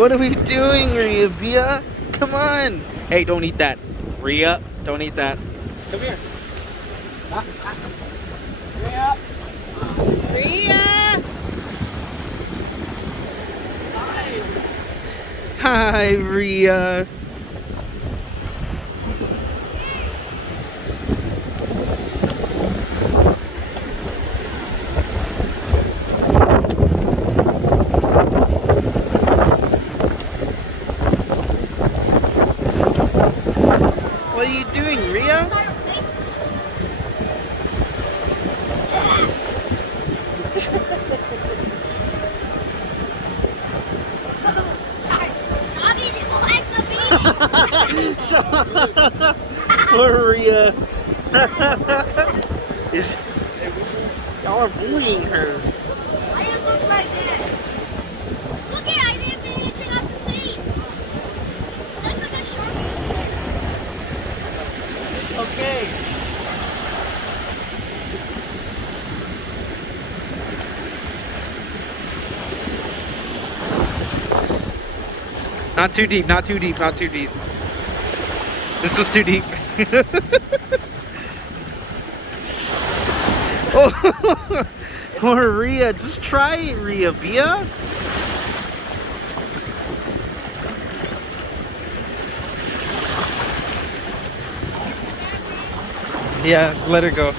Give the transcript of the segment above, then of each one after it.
What are we doing, Rhea? Come on. Hey, don't eat that. Rhea, don't eat that. Come here. Rhea. Rhea! Hi, Rhea. What are you doing, Rhea? Poor Rhea. Y'all are bullying her. Why do you look like that? Look at I didn't even anything off the seat. That's like a shark. Okay. Not too deep, not too deep, not too deep. This was too deep. Oh, poor Rhea. Just try it, Rhea. Bia. Yeah, let her go.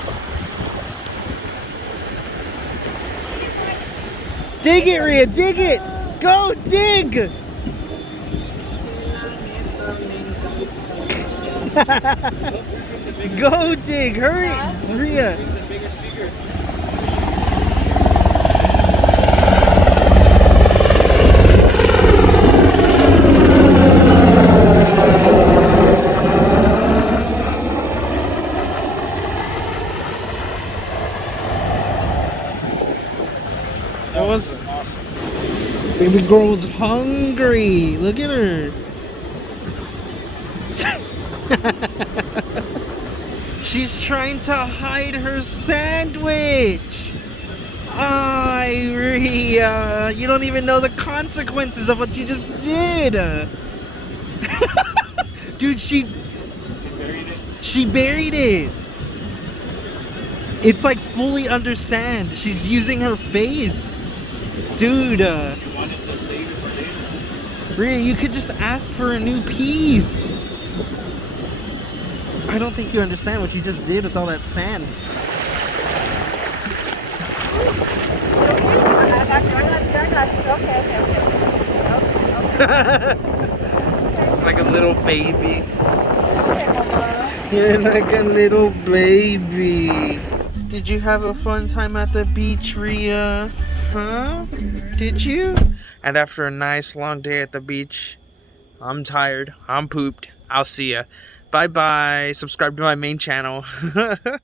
Dig it, Rhea. Dig it. Go dig. Go dig. Hurry, Rhea. That was awesome. Baby girl's hungry. Look at her. She's trying to hide her sandwich. Ay, Rhea, you don't even know the consequences of what you just did. Dude, she buried it. It's like fully under sand. She's using her face. Dude. Rhea, you could just ask for a new piece. I don't think you understand what you just did with all that sand. I got you. Okay. Like a little baby. Okay, Mama. You're like a little baby. Did you have a fun time at the beach, Rhea? Huh? Did you? And after a nice long day at the beach, I'm tired. I'm pooped. I'll see ya. Bye bye. Subscribe to my main channel.